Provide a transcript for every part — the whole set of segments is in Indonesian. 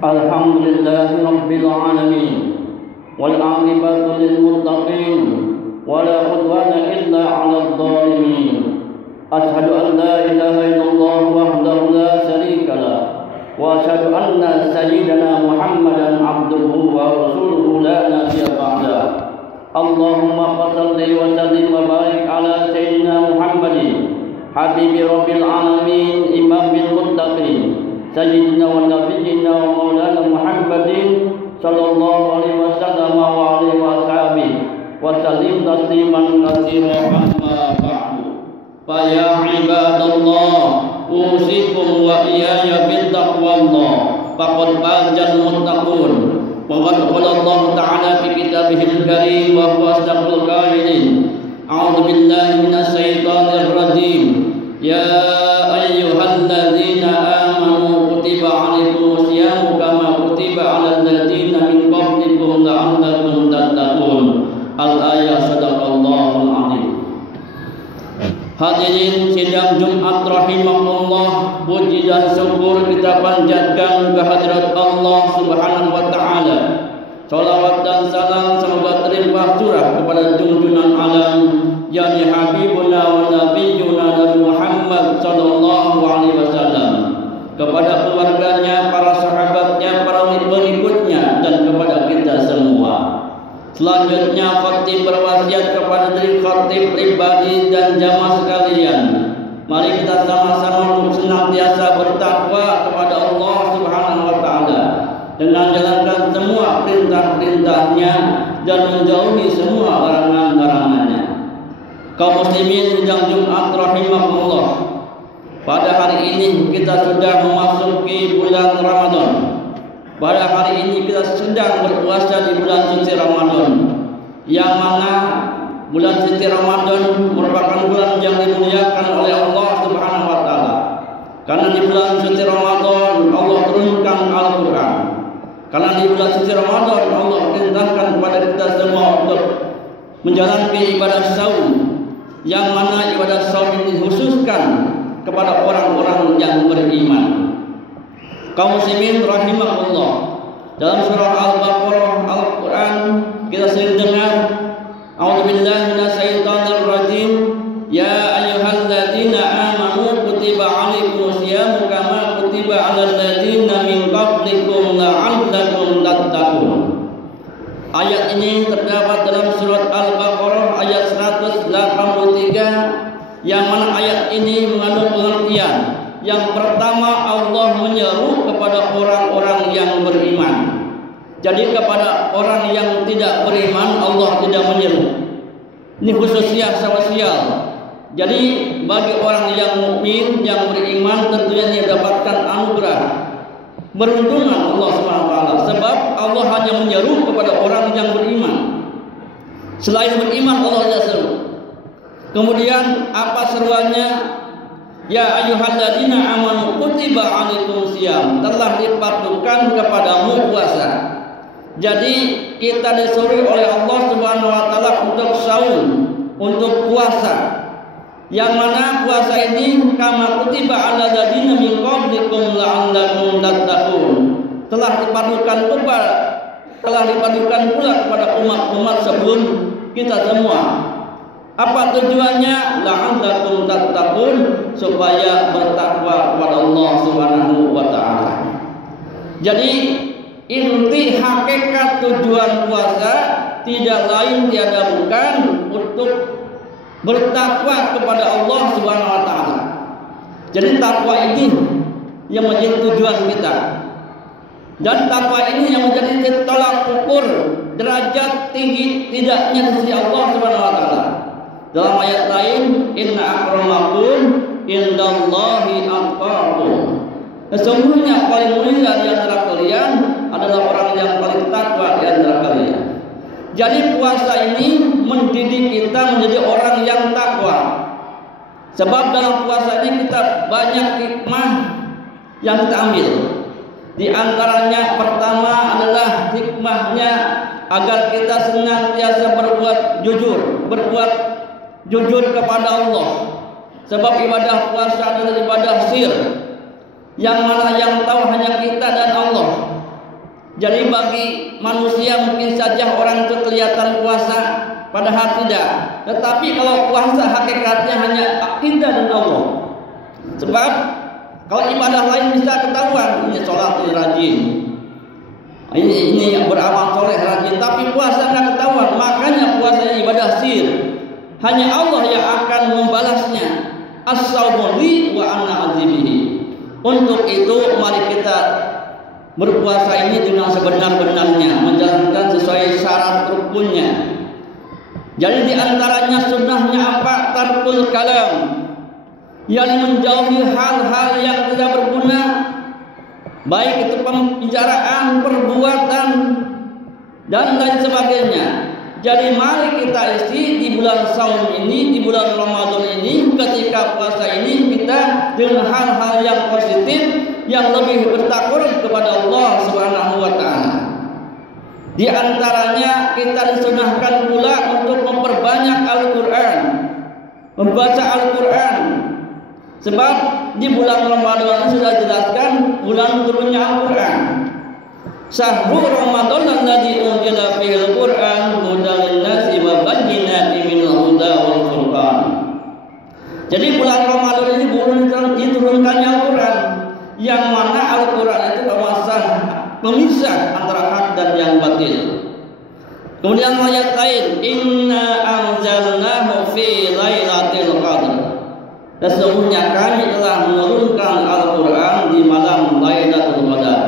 Alhamdulillahi Rabbil Alamin wal aqibatu lil muttaqin wala udwana illa 'alal zalimin. Ashhadu an la ilaha illallah wahdahu la syarika lah wa ashhadu anna sayyidana Muhammadan abduhu wa rasuluhu la nabiyya ba'dah. Allahumma shalli wa sallim wa barik ala sayyidina Muhammadin habibi rabbil alamin imamil muttaqin sayyidina wa nabiyyina wa maulana Muhammadin sallallahu alaihi wasallam wa alihi wa sahbihi wa sallim tasliman katsiran amma ba'du. Fa ya ibadallah usikum wa iyaya bil taqwallah faqad fazal muttaqun. Wa qala Allah ta'ala fi kitabihil karim wa huwa asdaqul qailin. A'udzu billahi minasy syaithanir rajim. Ya ayyuhalladzina amanu kutiba 'alaikumus syiyamu kama kutiba 'alal ladzina min qablikum la'allakum tattaqun. Al-ayat sadaqallahul azim. Hadirin sidang Jumat rahimakumullah, puji dan syukur kita panjatkan kehadirat Allah Subhanahu wa taala. Salawat dan salam semoga terlimpah curah kepada junjungan alam yakni habibuna wa nabiyuna Nabi Muhammad sallallahu alaihi wasallam, kepada keluarganya, para sahabatnya, para pengikutnya, dan kepada kita semua. Selanjutnya khatib berwasiat kepada diri khatib pribadi dan jamaah sekalian. Mari kita sama-sama untuk senantiasa bertakwa kepada Allah Subhanahu wa taala dengan jalankan semua perintah-perintahnya dan menjauhi semua larangan-larangannya. Kaum muslimin sidang Jumat rahimahullah, pada hari ini kita sudah memasuki bulan Ramadan. Pada hari ini kita sedang berpuasa di bulan suci Ramadan, yang mana bulan suci Ramadan merupakan bulan yang dimuliakan oleh Allah Subhanahu wa taala. Karena di bulan suci Ramadan Allah turunkan Al-Qur'an. Karena di bulan suci Ramadan Allah perintahkan kepada kita semua untuk menjalankan ibadah saum, yang mana ibadah saum ini dikhususkan kepada orang-orang yang beriman. Kaum muslimin rahimahullah, dalam surah Al-Baqarah Al-Quran kita sering dengar a'udzubillahi minasyaitonir rajim, ya ayyuhalladzina amanu kutiba 'alaikumus syiyamu kama kutiba 'alal ladzina min qablikum la'allakum tattaqun. Ayat ini terdapat dalam surat Al-Baqarah ayat 183, yang mana ayat ini mengandung pengertian. Yang pertama, Allah menyeru kepada orang-orang yang beriman. Jadi kepada orang yang tidak beriman Allah tidak menyeru. Ini khususnya spesial. Jadi bagi orang yang mukmin yang beriman tentunya dia mendapatkan anugerah beruntungan Allah SWT, sebab Allah hanya menyeru kepada orang yang beriman. Selain beriman Allah tidak seru. Kemudian apa seruannya? Ya ayyuhalladzina amanu kutiba 'alaikumus syiyam, telah dipatukan kepadamu puasa. Jadi kita disuruh oleh Allah Subhanahu wa taala untuk saum, untuk puasa. Yang mana puasa ini kama kutiba 'alal ladzina min qablikum la'allakum tattaqun, telah dipadukan pula kepada umat-umat sebelum kita semua. Apa tujuannya? La'allakum tattaqun, supaya bertakwa kepada Allah Subhanahu wa taala. Jadi inti hakikat tujuan puasa tidak lain tiada bukan untuk bertakwa kepada Allah Subhanahu wa taala. Jadi takwa ini yang menjadi tujuan kita. Dan takwa ini yang menjadi tolak ukur derajat tinggi tidaknya di sisi Allah Subhanahu wa taala. Dalam ayat lain, inna akramakum indallahi atqakum. Sesungguhnya paling mulia di antara kalian adalah orang yang paling takwa di antara kalian. Jadi puasa ini mendidik kita menjadi orang yang takwa. Sebab dalam puasa ini kita banyak hikmah yang kita ambil. Di antaranya pertama adalah hikmahnya agar kita senantiasa berbuat jujur kepada Allah. Sebab ibadah puasa adalah ibadah sir, yang mana yang tahu hanya kita dan Allah. Jadi bagi manusia mungkin saja orang itu kelihatan puasa, padahal tidak. Tetapi kalau puasa hakikatnya hanya kita dan Allah. Sebab kalau ibadah lain bisa ketahuan, ini sholat ini rajin, ini yang beramal soleh rajin. Tapi puasa nggak ketahuan, makanya puasanya ibadah sir. Hanya Allah yang akan membalasnya. As-sawmu li wa ana azibihi. Untuk itu mari kita berpuasa ini dengan sebenar-benarnya, menjalankan sesuai syarat rukunnya. Jadi di antaranya sunnahnya apa? Tarkul kalam, yang menjauhi hal-hal yang tidak berguna, baik itu pembicaraan, perbuatan, dan lain sebagainya. Jadi mari kita isi di bulan saum ini, di bulan Ramadan ini, ketika puasa ini kita dengan hal-hal yang positif, yang lebih bertakwa kepada Allah Subhanahu wa taala. Di antaranya kita disunahkan pula untuk memperbanyak Al-Qur'an, membaca Al-Qur'an. Sebab di bulan Ramadan sudah jelaskan bulan turunnya Al-Qur'an. Syahrul Ramadan alladzi unzila fihi al-Qur'an hudan lin-nasi wa bayyinatin minal huda wal furqan. Jadi bulan Ramadan ini bulan diturunkannya Al-Qur'an, yang mana Al-Qur'an itu pemisah antara hak dan yang batil. Kemudian ayat lain, inna anzalnahu fi lailatul qadar. Sesungguhnya kami telah menurunkan Al-Qur'an di malam Lailatul Qadar.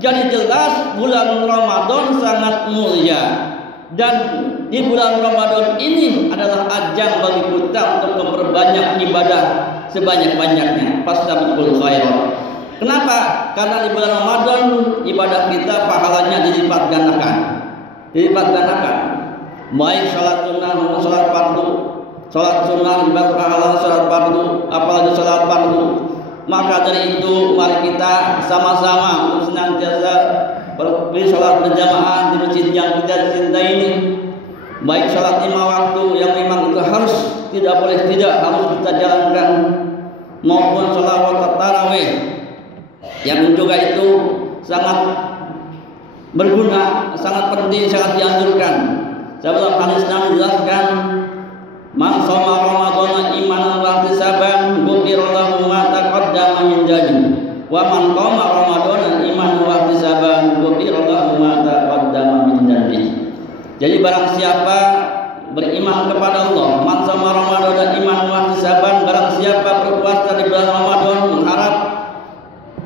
Jadi jelas bulan Ramadan sangat mulia, dan di bulan Ramadan ini adalah ajang bagi kita untuk memperbanyak ibadah sebanyak-banyaknya. Fastabiqul khairat. Kenapa? Karena di bulan Ramadan ibadah kita pahalanya dilipat gandakan. Baik salat sunnah maupun salat fardu. Salat sunnah dibagi pahala salat fardu, apalagi salat fardu. Maka dari itu mari kita sama-sama untuk senantiasa salat berjamaah di masjid yang kita cintai ini. Baik salat 5 waktu yang memang itu harus tidak harus kita jalankan, maupun salat tarawih yang juga itu sangat berguna, sangat penting, sangat dianjurkan. Dalam hadis Nabi jelaskan, man shoma Ramadhana imanan wa ihtisaban ghufira lahu ma taqaddama min dhanbi wa man qama Ramadhana imanan wa ihtisaban ghufira lahu ma taqaddama min dhanbi. Jadi barang siapa beriman kepada Allah, man shoma Ramadhana imanan wa ihtisaban, barang siapa berpuasa di bulan Ramadan mengharap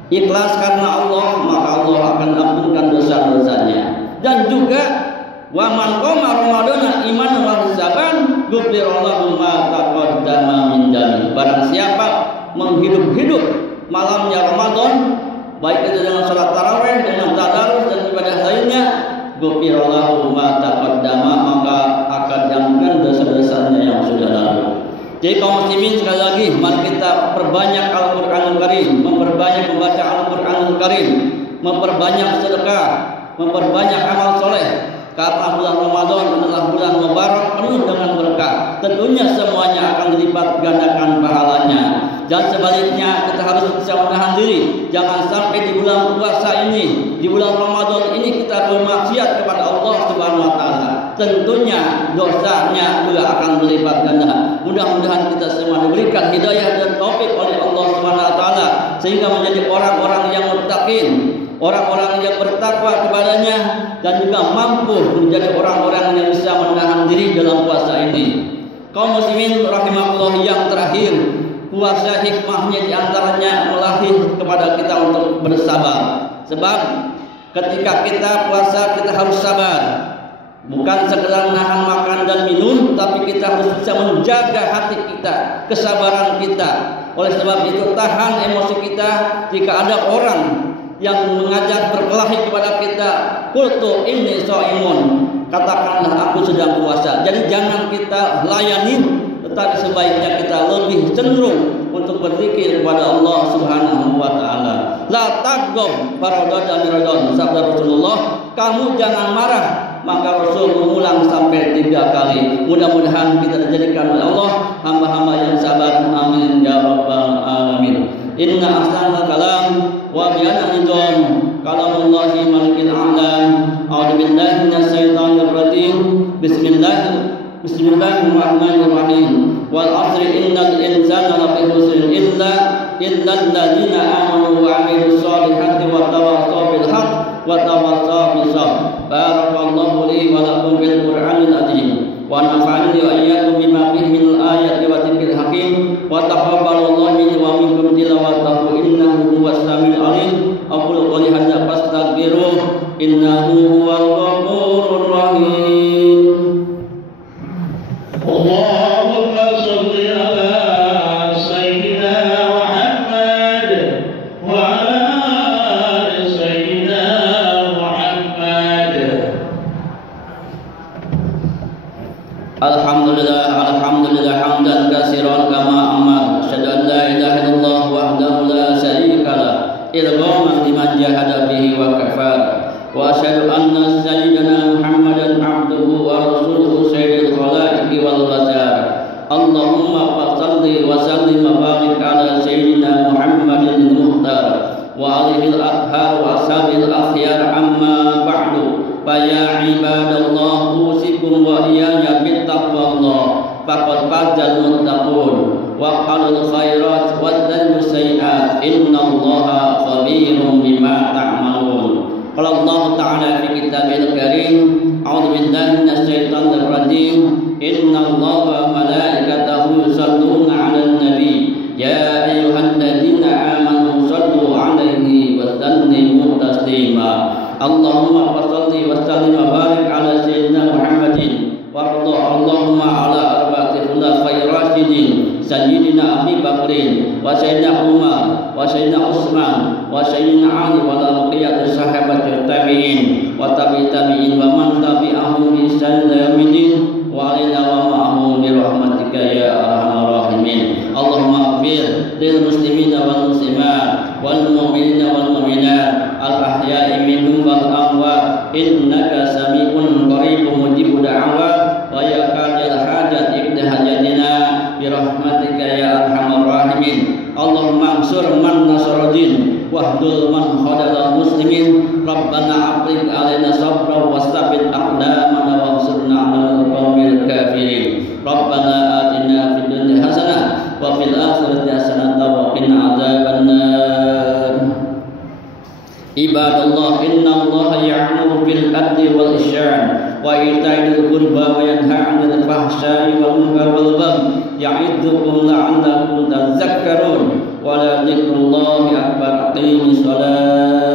ikhlas karena Allah, maka Allah akan ampunkan dosa-dosanya. Dan juga wa man qama Ramadhana imanan wa ihtisaban ghufirallahu ma taqaddama min dhanbi. Barang siapa menghidup malamnya Ramadan, baik itu dengan salat tarawih, dengan tadarus dan ibadah lainnya, ghufirallahu ma taqaddama, maka akan diampunkan dosa-dosanya yang sudah lalu. Jadi kaum muslimin, sekali lagi mari kita perbanyak Al-Qur'anul Karim, memperbanyak membaca Al-Qur'anul Karim, memperbanyak sedekah, memperbanyak amal soleh. Karena bulan Ramadan adalah bulan mubarak penuh dengan berkah. Tentunya semuanya akan dilipat gandakan pahalanya. Dan sebaliknya kita harus bisa menahan diri. Jangan sampai di bulan puasa ini, di bulan Ramadan ini kita bermaksiat kepada Allah Subhanahu wa taala. Tentunya dosanya juga akan berlipat ganda. Mudah-mudahan kita semua diberikan hidayah dan taufik oleh Allah Subhanahu wa taala sehingga menjadi orang-orang yang muttaqin, orang-orang yang bertakwa kepadanya, dan juga mampu menjadi orang-orang yang bisa menahan diri dalam puasa ini. Kaum muslimin rahimahullah, yang terakhir, puasa hikmahnya diantaranya melatih kepada kita untuk bersabar. Sebab ketika kita puasa kita harus sabar. Bukan sekedar nahan makan dan minum, tapi kita harus bisa menjaga hati kita, kesabaran kita. Oleh sebab itu tahan emosi kita jika ada orang yang mengajak berkelahi kepada kita. Qultu inni shaimun, katakanlah aku sedang puasa. Jadi jangan kita layani, tetapi sebaiknya kita lebih cenderung untuk berzikir kepada Allah Subhanahu wa taala. La taghdab faradada miradon, sabda Rasulullah, kamu jangan marah. Maka Rasul mengulang sampai 3 kali. Mudah-mudahan kita dijadikan oleh Allah hamba-hamba yang sabar. Amin ya rabbal alamin. Inna ahsanal kalam wa bi'ana nizam kalamullahi malikil a'lam. A'udzu billahi minasy syaithanir rajim. Bismillahirrahmanirrahim. Wal 'asri innal insana lafi khusr illa alladziina aamanu wa 'amilus shalihati wa tawassaw bil haqq wa tawassaw bis sabr. Barakallahu li wa lakum bil Qur'anil azim wa nafa'ani wa iyyakum bima fihi minal ayati wa dzikril hakim wa taqabbalallahu minni wa minkum tilawatahu innahu huwas samiul alim. Aqulu qouli hadza fastaghfiruh innahu huwal ghafurur rahim. Allahumma shalli ala sayyidina Muhammad wa ala ali sayyidina Muhammad. Alhamdulillah hamdan katsiran kama amar. Asyhadu an la ilaha illallah wahdahu la syarika lah irghaman liman jahada bihi wa kafar. Wa asyhadu anna sayyidina Muhammadan abduhu wa rasuluhu sayyidil khalaiqi wal bashar. Allahumma shalli wa sallim wa barik ala sayyidina Muhammadin muhtar wa alihi al-athhar wa ashabil akhyar amma ba'du. Fa ya ibadallah usikum wa iyaya bittaqwallah faqad fazal muttaqun wa qalul khairat wa dzanbus sayyi'at innallaha khabirum bima ta'malun. Qala Allah ta'ala fi kitabil karim, a'udzu billahi minasy syaithanir rajim. Innallaha wa malaikatahu yusholluna 'alan nabi ya ayyuhalladzina amanu shallu 'alaihi wa sallimu taslima. Allahumma shalli wa sallim wa barik ala sayyidina Muhammadin wa Allahumma ala arba'ati khulafa'ir rasyidin sayyidina Abi Bakrin wa sayyidina Umar wa sayyidina Utsman wa sayyidina Ali wa baqiyatu sahabatit tabi'in wa tabi'in wa man tabi'ahum bi ihsan ila yaumil wa alaina wa ma'ahum bi rahmatika ya arhamar rahimin. Allahumma ighfir lil muslimina wal muslimat wal mu'minina wal mu'minat al ahya'i minhum wal amwat innaka sami'un qaribun mujibud da'awat wa ya qadil hajat ibda hajatina bi rahmatika ya arhamar rahimin. Allahumma ansur man nasruddin wahdul man khadalal muslimin. Rabbana afriq alaina sabra wastabit aqdamana wansurna 'alal qaumil kafirin. Rabbana atina fid dunya hasanah wa fil akhirati hasanah wa qina adzabannar. Ibadallah innallaha ya'muru bil adli wal ihsan wa ita'i dzil qurba wa yanha 'anil fahsya'i wal munkari wal baghi ya'idzukum la'allakum tadhakkarun wa la dzikrullahi akbar. Aqimis shalah.